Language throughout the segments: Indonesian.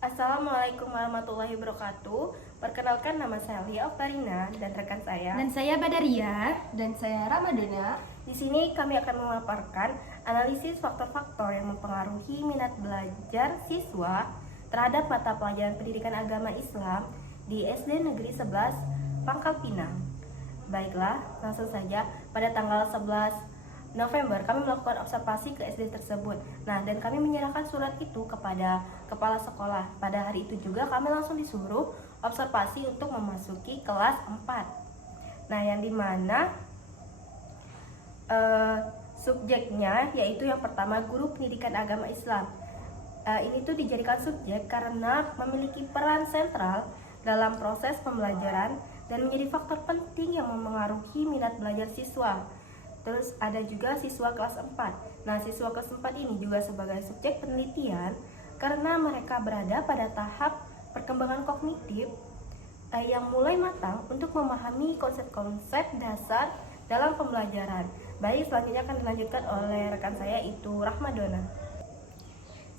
Assalamualaikum warahmatullahi wabarakatuh. Perkenalkan, nama saya Lia Oktarina dan rekan saya. Dan saya Badaria. Dan saya Ramadana. Di sini kami akan memaparkan analisis faktor-faktor yang mempengaruhi minat belajar siswa terhadap mata pelajaran pendidikan agama Islam di SD Negeri 11 Pangkal Pinang. Baiklah, langsung saja. Pada tanggal 11 November kami melakukan observasi ke SD tersebut. Nah, dan kami menyerahkan surat itu kepada kepala sekolah. Pada hari itu juga kami langsung disuruh observasi untuk memasuki kelas 4. Nah, yang dimana subjeknya yaitu yang pertama guru pendidikan agama Islam. Ini tuh dijadikan subjek karena memiliki peran sentral dalam proses pembelajaran dan menjadi faktor penting yang mempengaruhi minat belajar siswa. Terus ada juga siswa kelas 4. Nah, siswa kelas 4 ini juga sebagai subjek penelitian karena mereka berada pada tahap perkembangan kognitif yang mulai matang untuk memahami konsep-konsep dasar dalam pembelajaran. Baik, selanjutnya akan dilanjutkan oleh rekan saya, itu Rahmadona.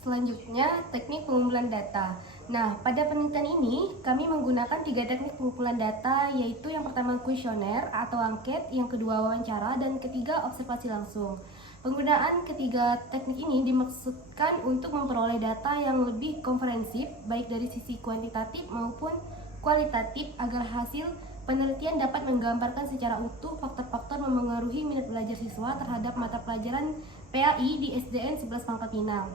Selanjutnya, teknik pengumpulan data. Nah, pada penelitian ini kami menggunakan 3 teknik pengumpulan data, yaitu yang pertama kuesioner atau angket, yang kedua wawancara, dan ketiga observasi langsung. Penggunaan ketiga teknik ini dimaksudkan untuk memperoleh data yang lebih komprehensif, baik dari sisi kuantitatif maupun kualitatif, agar hasil penelitian dapat menggambarkan secara utuh faktor-faktor mempengaruhi minat belajar siswa terhadap mata pelajaran PAI di SDN 11 Pangkal Pinang.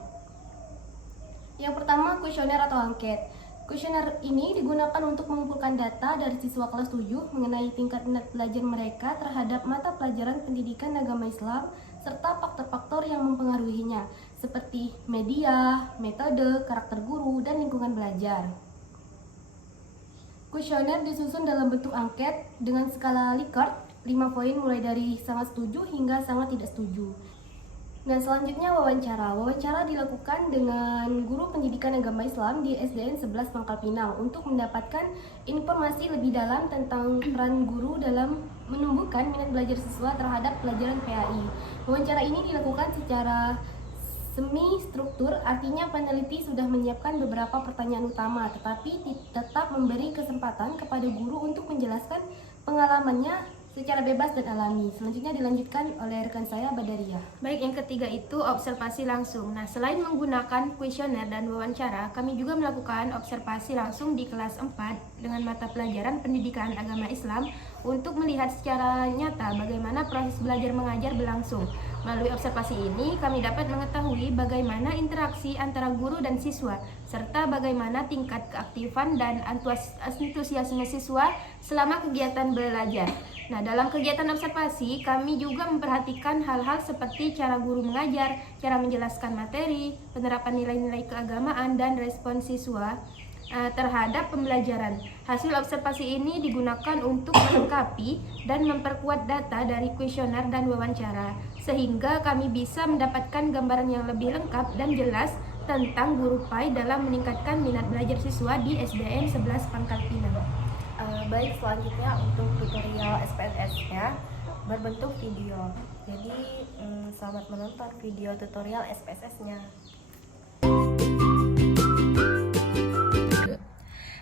Yang pertama, kuesioner atau angket. Kuesioner ini digunakan untuk mengumpulkan data dari siswa kelas 7 mengenai tingkat minat belajar mereka terhadap mata pelajaran pendidikan agama Islam serta faktor-faktor yang mempengaruhinya, seperti media, metode, karakter guru, dan lingkungan belajar. Kuesioner disusun dalam bentuk angket dengan skala Likert 5 poin mulai dari sangat setuju hingga sangat tidak setuju. Nah, selanjutnya wawancara. Wawancara dilakukan dengan guru pendidikan agama Islam di SDN 11 Pangkal Pinang untuk mendapatkan informasi lebih dalam tentang peran guru dalam menumbuhkan minat belajar siswa terhadap pelajaran PAI. Wawancara ini dilakukan secara semi struktur, artinya peneliti sudah menyiapkan beberapa pertanyaan utama, tetapi tetap memberi kesempatan kepada guru untuk menjelaskan pengalamannya secara bebas dan alami. Selanjutnya dilanjutkan oleh rekan saya, Badaria. Baik, yang ketiga itu observasi langsung. Nah, selain menggunakan kuesioner dan wawancara, kami juga melakukan observasi langsung di kelas 4 dengan mata pelajaran pendidikan agama Islam untuk melihat secara nyata bagaimana proses belajar mengajar berlangsung. Melalui observasi ini, kami dapat mengetahui bagaimana interaksi antara guru dan siswa, serta bagaimana tingkat keaktifan dan antusiasme siswa selama kegiatan belajar. Nah, dalam kegiatan observasi, kami juga memperhatikan hal-hal seperti cara guru mengajar, cara menjelaskan materi, penerapan nilai-nilai keagamaan, dan respon siswa terhadap pembelajaran. Hasil observasi ini digunakan untuk melengkapi dan memperkuat data dari kuesioner dan wawancara, sehingga kami bisa mendapatkan gambaran yang lebih lengkap dan jelas tentang guru PAI dalam meningkatkan minat belajar siswa di SDN 11 Pangkal Pinang. Baik, selanjutnya untuk tutorial SPSS-nya berbentuk video. Jadi, selamat menonton video tutorial SPSS-nya.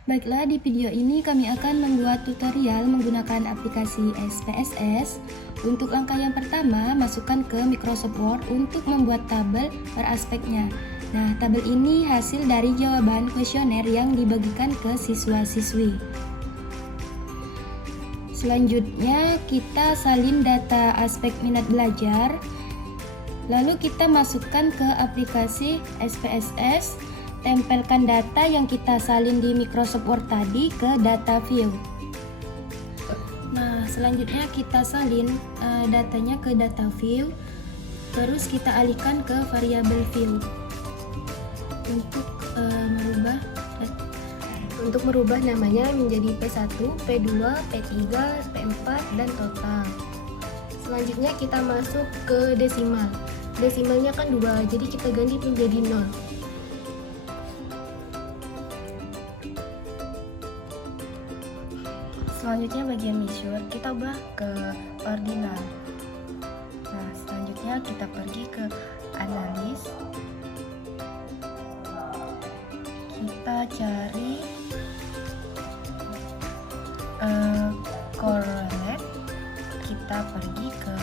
Baiklah, di video ini kami akan membuat tutorial menggunakan aplikasi SPSS. Untuk langkah yang pertama, masukkan ke Microsoft Word untuk membuat tabel per aspeknya. Nah, tabel ini hasil dari jawaban kuesioner yang dibagikan ke siswa-siswi. Selanjutnya, kita salin data aspek minat belajar. Lalu kita masukkan ke aplikasi SPSS. Tempelkan data yang kita salin di Microsoft Word tadi ke data view. Nah, selanjutnya kita salin datanya ke data view. Terus kita alihkan ke variabel view untuk merubah namanya menjadi P1, P2, P3, P4, dan total. Selanjutnya kita masuk ke desimal. Desimalnya kan 2, jadi kita ganti menjadi 0. Selanjutnya bagian measure kita ubah ke ordinal. Nah, selanjutnya kita pergi ke analis. Kita kita cari correlate, kita pergi ke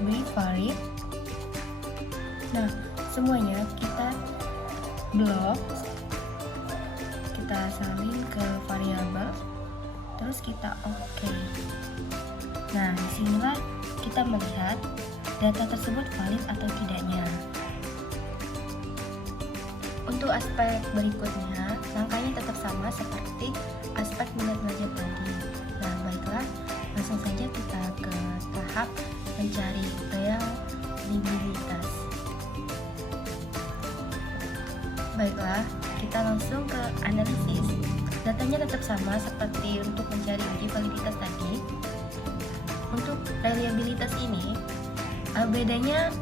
bivariate. Nah, semuanya kita blok, kita salin ke variabel, terus kita oke. Nah, disinilah kita melihat data tersebut valid atau tidaknya. Untuk aspek berikutnya, langkahnya tetap sama seperti aspek nilai belajar tadi. Nah, baiklah, langsung saja kita ke tahap mencari reliabilitas. Baiklah, kita langsung ke analisis. Datanya tetap sama seperti untuk mencari uji validitas tadi. Untuk reliabilitas ini, bedanya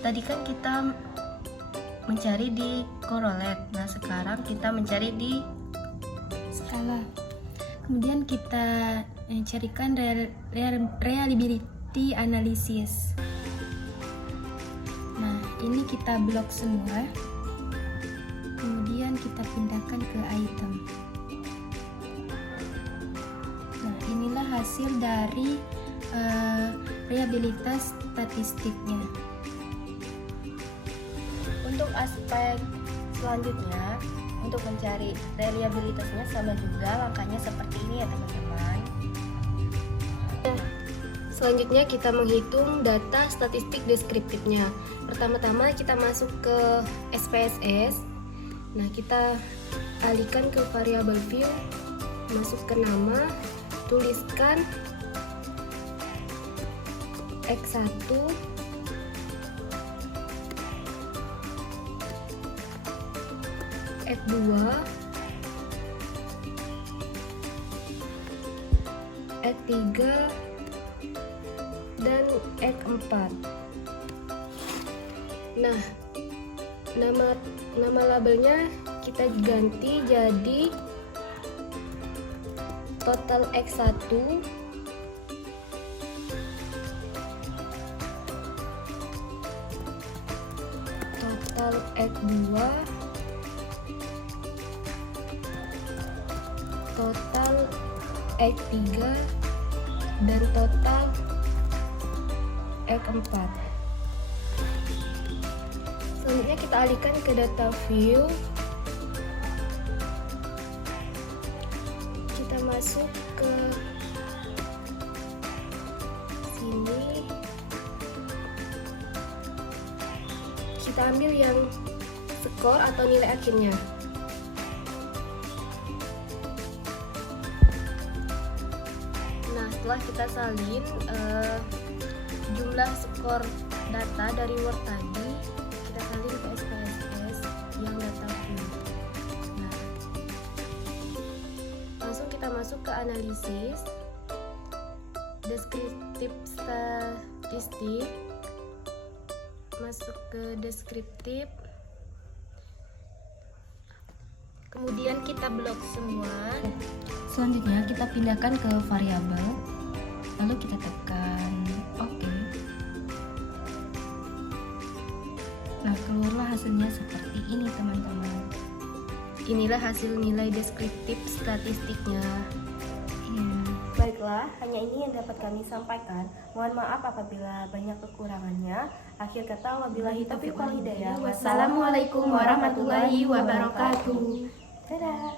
tadi kan kita mencari di correlate. Nah, sekarang kita mencari di Skala. kemudian kita carikan reliability analysis. Nah, ini kita blok semua. Kemudian kita pindahkan ke item. Nah, inilah hasil dari reliabilitas statistiknya. Untuk aspek selanjutnya, untuk mencari reliabilitasnya sama juga langkahnya seperti ini ya teman-teman. Selanjutnya kita menghitung data statistik deskriptifnya. Pertama-tama kita masuk ke SPSS. Nah, kita alihkan ke variabel view, masuk ke nama, tuliskan X1 X2 X3 dan X4. Nah, nama labelnya kita ganti jadi total X1 total X2 total X3 dan total X4. Selanjutnya kita alihkan ke data view. Kita masuk ke sini. Kita ambil yang skor atau nilai akhirnya. Nah, setelah kita salin jumlah skor data dari Word tadi, kita salin ke SPSS yang data view. Nah, langsung kita masuk ke analisis, deskriptif statistik, masuk ke deskriptif, kemudian kita blok semua. Selanjutnya kita pindahkan ke variabel, lalu kita tekan oke. Nah, keluarlah hasilnya seperti ini teman-teman. Inilah hasil nilai deskriptif statistiknya. Baiklah, hanya ini yang dapat kami sampaikan. Mohon maaf apabila banyak kekurangannya. Akhir kata, wabillahi taufiq wal hidayah. Wassalamualaikum warahmatullahi wabarakatuh. Dadah.